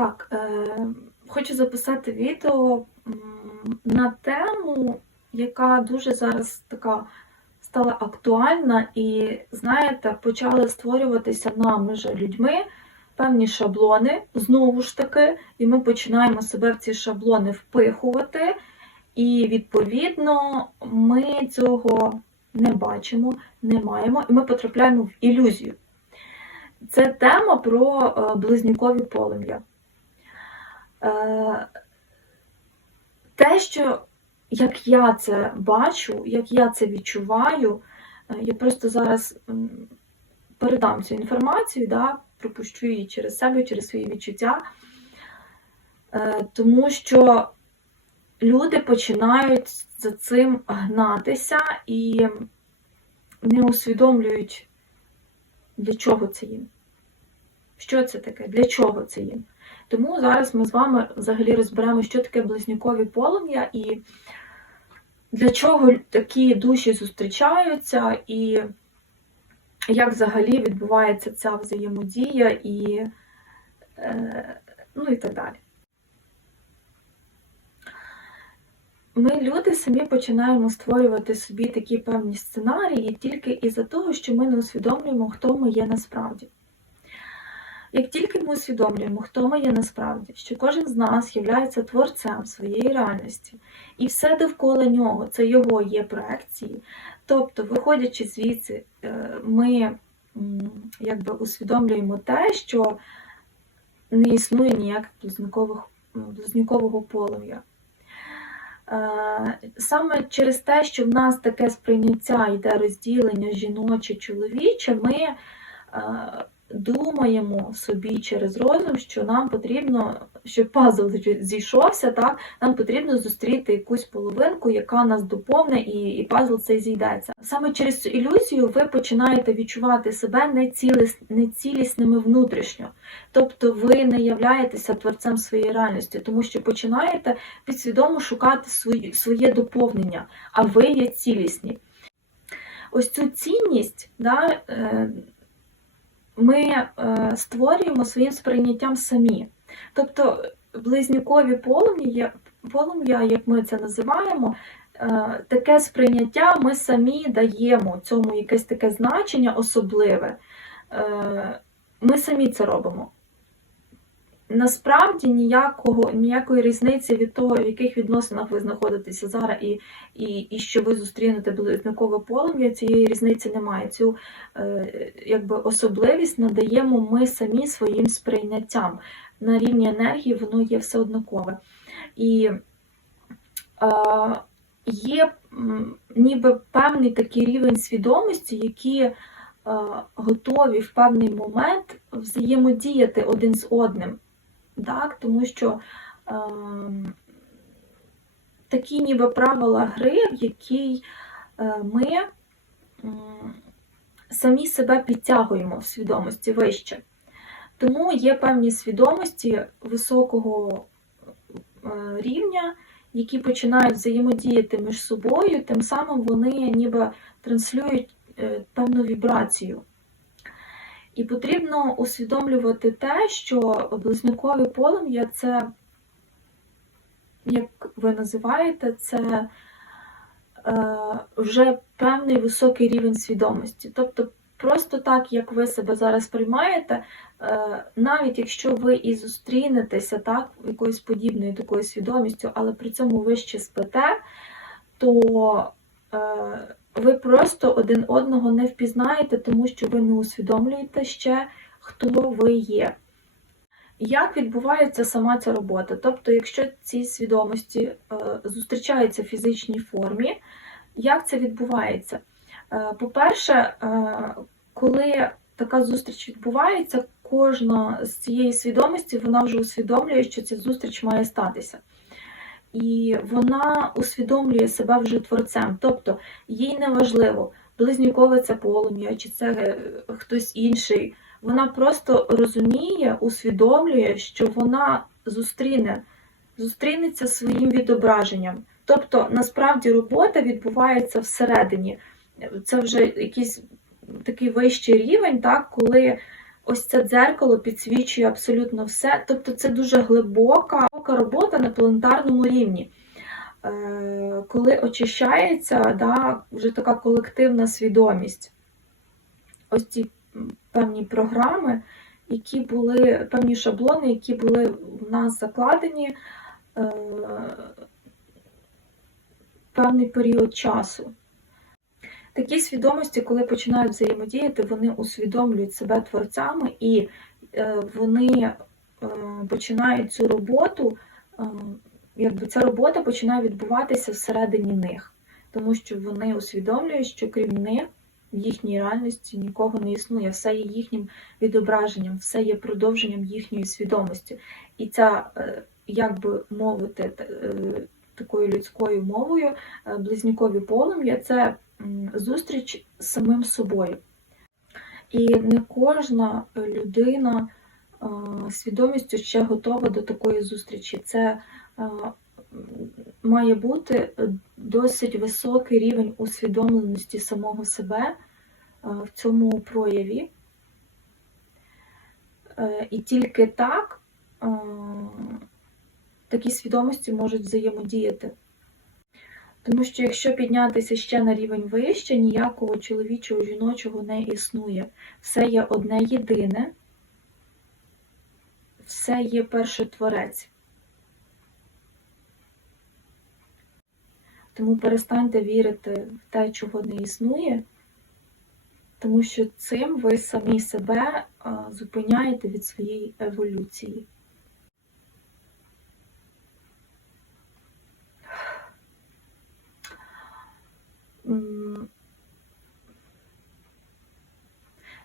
Так, е, хочу записати відео на тему, яка дуже зараз така стала актуальна, і, знаєте, почали створюватися нами же людьми певні шаблони, знову ж таки, і ми починаємо себе в ці шаблони впихувати, і, відповідно, ми цього не бачимо, не маємо, і ми потрапляємо в ілюзію. Це тема про е, близнюкові полум'я. Е, Те, що як я це бачу, як я це відчуваю, е, я просто зараз передам цю інформацію, да, пропущу її через себе, через свої відчуття, Е, тому що люди починають за цим гнатися і не усвідомлюють, для чого це їм. Що це таке? Для чого це їм? Тому зараз ми з вами взагалі розберемо, що таке близнюкові полум'я і для чого такі душі зустрічаються, і як взагалі відбувається ця взаємодія, і, е, ну і так далі. Ми, люди, самі починаємо створювати собі такі певні сценарії тільки із-за того, що ми не усвідомлюємо, хто ми є насправді. Як тільки ми усвідомлюємо, хто ми є насправді, що кожен з нас є творцем своєї реальності, і все довкола нього це його є проекції. Тобто, виходячи звідси, е, ми якби усвідомлюємо те, що не існує ніяких близнюкового полум'я. Е, Саме через те, що в нас таке сприйняття йде розділення жіноче, чоловіче, ми е, думаємо собі через розум, що нам потрібно, щоб пазл зійшовся, так, нам потрібно зустріти якусь половинку, яка нас доповне, і, пазл цей зійдеться. Саме через цю ілюзію ви починаєте відчувати себе неціліс, нецілісними внутрішньо. Тобто ви не являєтеся творцем своєї реальності, тому що починаєте підсвідомо шукати свої, своє доповнення, а ви є цілісні. Ось цю цінність, да, е, ми е, створюємо своїм сприйняттям самі. Тобто близнюкові полум'я, полум'я, як ми це називаємо, е, таке сприйняття ми самі даємо цьому якесь таке значення особливе. Е, Ми самі це робимо. Насправді ніякого, ніякої різниці від того, в яких відносинах ви знаходитеся зараз, і і, і що ви зустрінете близнюкове полум'я, цієї різниці немає. Цю е, якби, особливість надаємо ми самі своїм сприйняттям. На рівні енергії воно є все однакове. І е, є ніби певний такий рівень свідомості, які е, готові в певний момент взаємодіяти один з одним. Так, Тому що е, такі ніби правила гри, в якій е, ми самі себе підтягуємо в свідомості вище. Тому є певні свідомості високого е, рівня, які починають взаємодіяти між собою, тим самим вони ніби транслюють е, певну вібрацію. І потрібно усвідомлювати те, що близнюкове полум'я це, як ви називаєте, це е, вже певний високий рівень свідомості. Тобто, просто так, як ви себе зараз приймаєте, е, навіть якщо ви і зустрінетеся так, якоюсь подібною такою свідомістю, але при цьому ви ще спите, то е, ви просто один одного не впізнаєте, тому що ви не усвідомлюєте ще, хто ви є. Як відбувається сама ця робота? Тобто, якщо ці свідомості е, зустрічаються в фізичній формі, як це відбувається? Е, По-перше, е, коли така зустріч відбувається, кожна з цієї свідомості вона вже усвідомлює, що ця зустріч має статися. І вона усвідомлює себе вже творцем. Тобто їй не важливо, близнюкове це полум'я, чи це е, хтось інший. Вона просто розуміє, усвідомлює, що вона зустріне, зустрінеться своїм відображенням. Тобто, насправді робота відбувається всередині. Це вже якийсь такий вищий рівень, так, коли ось це дзеркало підсвічує абсолютно все. Тобто це дуже глибока, робота на планетарному рівні. Е, Коли очищається да, вже така колективна свідомість. Ось ці певні програми, які були, певні шаблони, які були в нас закладені е, певний період часу. Такі свідомості, коли починають взаємодіяти, вони усвідомлюють себе творцями і е, вони е, починають цю роботу, е, якби ця робота починає відбуватися всередині них, тому що вони усвідомлюють, що крім них в їхній реальності нікого не існує, все є їхнім відображенням, все є продовженням їхньої свідомості. І ця, як би мовити, такою людською мовою, близнюкові полум'я це зустріч з самим собою. І не кожна людина е, свідомістю ще готова до такої зустрічі. Це е, має бути досить високий рівень усвідомленості самого себе е, в цьому прояві. Е, І тільки так е, такі свідомості можуть взаємодіяти. Тому що якщо піднятися ще на рівень вище, ніякого чоловічого, жіночого не існує. Все є одне єдине, все є першотворець. Тому перестаньте вірити в те, чого не існує, тому що цим ви самі себе зупиняєте від своєї еволюції.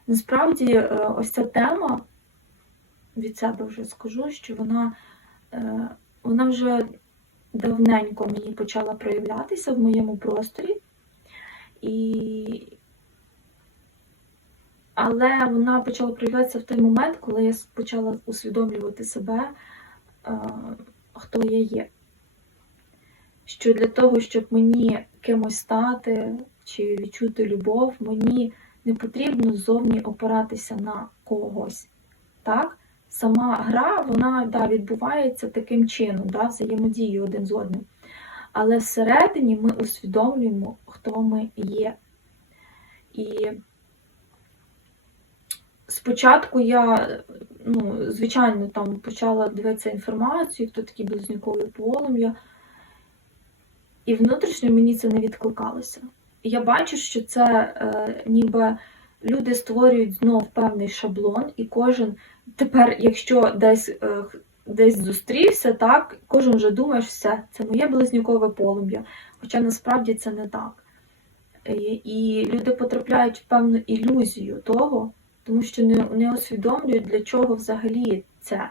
Насправді, е, ось ця тема, від себе вже скажу, що вона, е, вона вже давненько мені почала проявлятися в моєму просторі. І... Але вона почала проявлятися в той момент, коли я почала усвідомлювати себе, е, хто я є. Що для того, щоб мені кимось стати чи відчути любов, мені не потрібно ззовні опиратися на когось. Так? Сама гра вона да, відбувається таким чином, да, взаємодією один з одним. Але всередині ми усвідомлюємо, хто ми є. І спочатку я, ну, звичайно, там почала дивитися інформацію, хто такі близнюкові полум'я. І внутрішньо мені це не відкликалося. Я бачу, що це е, ніби люди створюють знов певний шаблон, і кожен тепер, якщо десь, е, десь зустрівся, так, кожен вже думає, що все, це моє близнюкове полум'я. Хоча насправді це не так. І, і люди потрапляють в певну ілюзію того, тому що не, не усвідомлюють, для чого взагалі це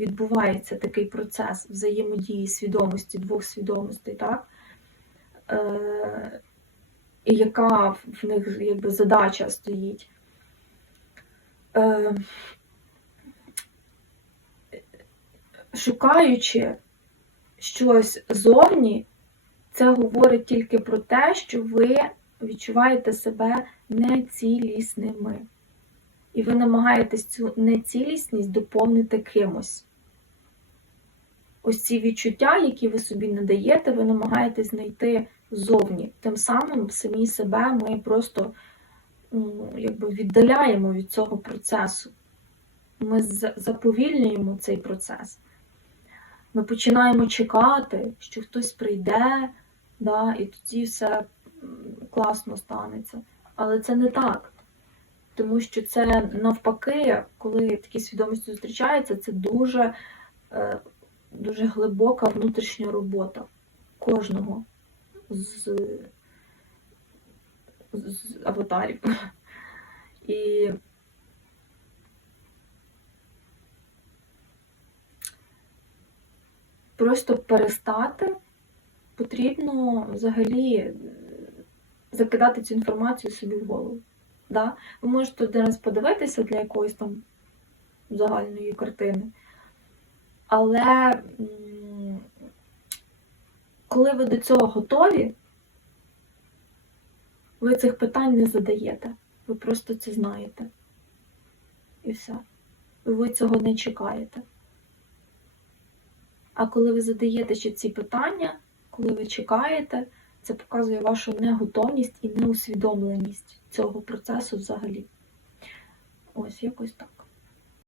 відбувається такий процес взаємодії свідомості, двох свідомостей, так? Е, і яка в них якби задача стоїть. Е, шукаючи щось зовні, це говорить тільки про те, що ви відчуваєте себе нецілісними. І ви намагаєтесь цю нецілісність доповнити кимось. Ось ці відчуття, які ви собі не даєте, ви намагаєтесь знайти зовні. Тим самим самі себе ми просто якби віддаляємо від цього процесу. Ми заповільнюємо цей процес. Ми починаємо чекати, що хтось прийде, да, і тоді все класно станеться. Але це не так. Тому що це навпаки, коли такі свідомості зустрічаються, це дуже, е, дуже глибока внутрішня робота кожного з, з аватарів. І просто перестати потрібно взагалі е, закидати цю інформацію собі в голову. Да? Ви можете один раз подивитися для якоїсь там загальної картини. Але коли ви до цього готові, ви цих питань не задаєте. Ви просто це знаєте. І все. Ви цього не чекаєте. А коли ви задаєте ще ці питання, коли ви чекаєте, це показує вашу неготовність і неусвідомленість цього процесу взагалі. Ось якось так.